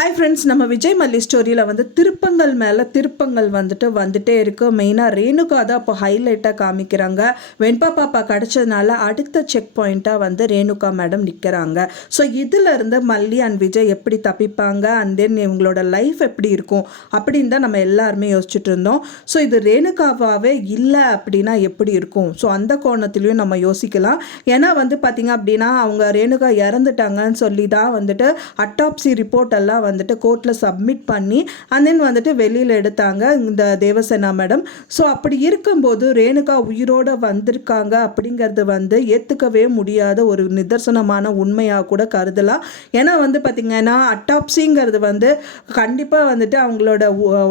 Hi friends நம்ம விஜய் மல்லி ஸ்டோரியில் வந்து திருப்பங்கள் மேலே திருப்பங்கள் வந்துட்டு வந்துட்டே இருக்குது மெயினாக ரேணுகா தான் இப்போ ஹைலைட்டாக காமிக்கிறாங்க. வெண்பா பாப்பா கிடச்சதுனால அடுத்த செக் பாயிண்ட்டாக வந்து ரேணுகா மேடம் நிற்கிறாங்க ஸோ இதிலிருந்து மல்லி அண்ட் விஜய் எப்படி தப்பிப்பாங்க? அண்ட் தென் இவங்களோட லைஃப் எப்படி இருக்கும்? அப்படின்னு தான் நம்ம எல்லாருமே யோசிச்சுட்டு இருந்தோம். ஸோ இது ரேணுகாவாகவே இல்லை அப்படின்னா எப்படி இருக்கும்? ஸோ அந்த கோணத்துலேயும் நம்ம யோசிக்கலாம். ஏன்னா வந்து பார்த்திங்க அப்படின்னா அவங்க ரேணுகா இறந்துட்டாங்கன்னு சொல்லி தான் வந்துட்டு அட்டாப்சி ரிப்போர்ட் எல்லாம் வந்துட்டு கோர்ட்டில் சப்மிட் பண்ணி அண்ட் தென் வந்துட்டு வெளியில் எடுத்தாங்க இந்த தேவசேனா மேடம் ஸோ அப்படி இருக்கும்போது ரேணுகா உயிரோடு வந்திருக்காங்க அப்படிங்கிறது வந்து ஏற்றுக்கவே முடியாத ஒரு நிதர்சனமான உண்மையாக கூட கருதலாம். ஏன்னா வந்து பார்த்திங்கன்னா அட்டாப்சிங்கிறது வந்து கண்டிப்பாக வந்துட்டு அவங்களோட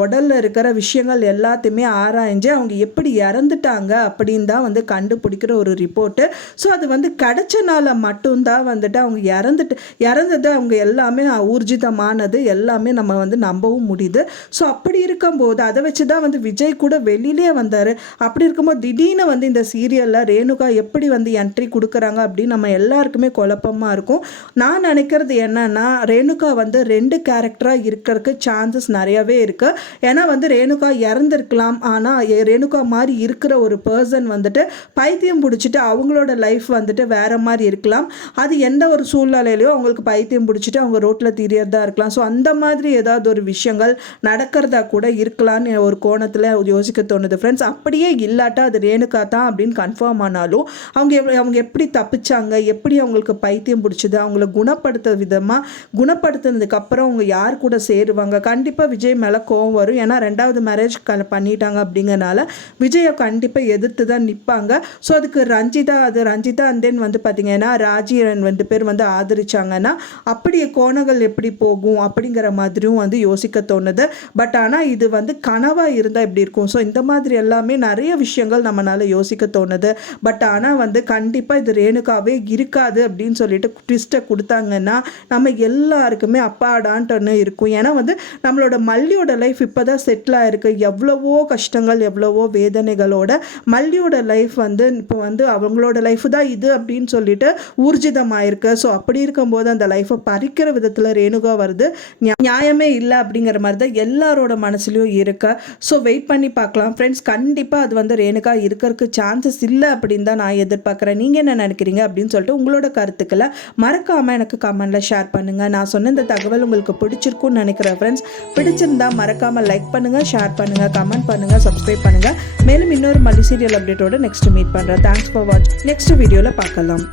உடலில் இருக்கிற விஷயங்கள் எல்லாத்தையுமே ஆராய்ஞ்சு அவங்க எப்படி இறந்துட்டாங்க அப்படின்னு தான் வந்து கண்டுபிடிக்கிற ஒரு ரிப்போர்ட்டு ஸோ அது வந்து கிடைச்சனால மட்டும்தான் வந்துட்டு அவங்க இறந்துட்டு இறந்தது அவங்க எல்லாமே ஊர்ஜிதமானது. எல்லாமே நம்ம வந்து நம்பவும் முடியுது. ஸோ அப்படி இருக்கும்போது அதை வச்சு தான் வந்து விஜய் கூட வெளியிலே வந்தார். அப்படி இருக்கும்போது திடீர்னு வந்து இந்த சீரியலில் ரேணுகா எப்படி வந்து என்ட்ரி கொடுக்குறாங்க அப்படின்னு நம்ம எல்லாருக்குமே குழப்பமாக இருக்கும். நான் நினைக்கிறது என்னன்னா ரேணுகா வந்து ரெண்டு கேரக்டராக இருக்கிறதுக்கு சான்சஸ் நிறையவே இருக்குது ஏன்னா வந்து ரேணுகா இறந்துருக்கலாம். ஆனால் ரேணுகா மாதிரி இருக்கிற ஒரு பர்சன் வந்துட்டு பைத்தியம் பிடிச்சிட்டு அவங்களோட லைஃப் வந்துட்டு வேற மாதிரி இருக்கலாம். அது எந்த ஒரு சூழ்நிலையிலையோ அவங்களுக்கு பைத்தியம் பிடிச்சிட்டு அவங்க ரோட்டில் தீரியதாக இருக்கலாம். ஸோ ஸோ அந்த மாதிரி ஏதாவது ஒரு விஷயங்கள் நடக்கிறதா கூட இருக்கலாம்னு ஒரு கோணத்தில் யோசிக்க தோணுது ஃப்ரெண்ட்ஸ் அப்படியே இல்லாட்டா அது ரேணுகா தான் அப்படின்னு கன்ஃபார்ம் ஆனாலும் அவங்க அவங்க எப்படி தப்பிச்சாங்க எப்படி அவங்களுக்கு பைத்தியம் பிடிச்சது அவங்கள குணப்படுத்த விதமாக குணப்படுத்தினதுக்கப்புறம் அவங்க யார் கூட சேருவாங்க? கண்டிப்பாக விஜய் மேலே கோவம் வரும். ஏன்னா ரெண்டாவது மேரேஜ் க பண்ணிட்டாங்க அப்படிங்கறனால விஜயை கண்டிப்பாக எதிர்த்து தான் நிற்பாங்க ஸோ அதுக்கு ரஞ்சிதா அது ரஞ்சிதா அண்ட் தென் வந்து பார்த்தீங்கன்னா ராஜீரன் ரெண்டு பேர் வந்து ஆதரிச்சாங்கன்னா அப்படி கோணங்கள் எப்படி போகும்? அப்படிங்கிற மாதிரியும் வந்து யோசிக்க தோணுது. பட் ஆனால் இது வந்து கனவாக இருந்தால் இப்படி இருக்கும்? ஸோ இந்த மாதிரி எல்லாமே நிறைய விஷயங்கள் நம்மளால் யோசிக்க தோணுது. பட் ஆனால் வந்து கண்டிப்பாக இது ரேணுகாவே இருக்காது அப்படின்னு சொல்லிட்டு ட்விஸ்ட்டை கொடுத்தாங்கன்னா நம்ம எல்லாருக்குமே அப்பாடான்ட்டு ஒன்று இருக்கும். ஏன்னா வந்து நம்மளோட மல்லியோட லைஃப் இப்போ தான் செட்டில் ஆகிருக்கு எவ்வளவோ கஷ்டங்கள் எவ்வளவோ வேதனைகளோட மல்லியோட லைஃப் வந்து இப்போ வந்து அவங்களோட லைஃப் தான் இது அப்படின்னு சொல்லிட்டு ஊர்ஜிதமாயிருக்கு. ஸோ அப்படி இருக்கும்போது அந்த லைஃப்பை பறிக்கிற விதத்தில் ரேணுகா வருது. நியாயமே இல்லை அப்படிங்கிற மாதிரி தான் எல்லாரோட மனசுலையும் இருக்கு. ஸோ வெயிட் பண்ணி பார்க்கலாம். ஃப்ரெண்ட்ஸ் கண்டிப்பாக அது வந்து ரேணுகா இருக்கிறதுக்கு சான்சஸ் இல்லை அப்படின்னு தான் நான் எதிர்பார்க்குறேன். நீங்கள் என்ன நினைக்கிறீங்க அப்படின்னு சொல்லிட்டு உங்களோட கருத்துக்களை மறக்காமல் எனக்கு கமெண்ட்டில் ஷேர் பண்ணுங்கள் நான் சொன்ன இந்த தகவல் உங்களுக்கு பிடிச்சிருக்கும்னு நினைக்கிறேன் ஃப்ரெண்ட்ஸ் பிடிச்சிருந்தா மறக்காமல் லைக் பண்ணுங்கள் ஷேர் பண்ணுங்கள் கமெண்ட் பண்ணுங்கள் சப்ஸ்கிரைப் பண்ணுங்கள் மேலும் இன்னொரு மல்லி சீரியல் அப்டேட்டோட நெக்ஸ்ட் மீட் பண்ணுறேன் தேங்க்ஸ் ஃபார் வாட்ச் நெக்ஸ்ட் வீடியோவில் பார்க்கலாம்.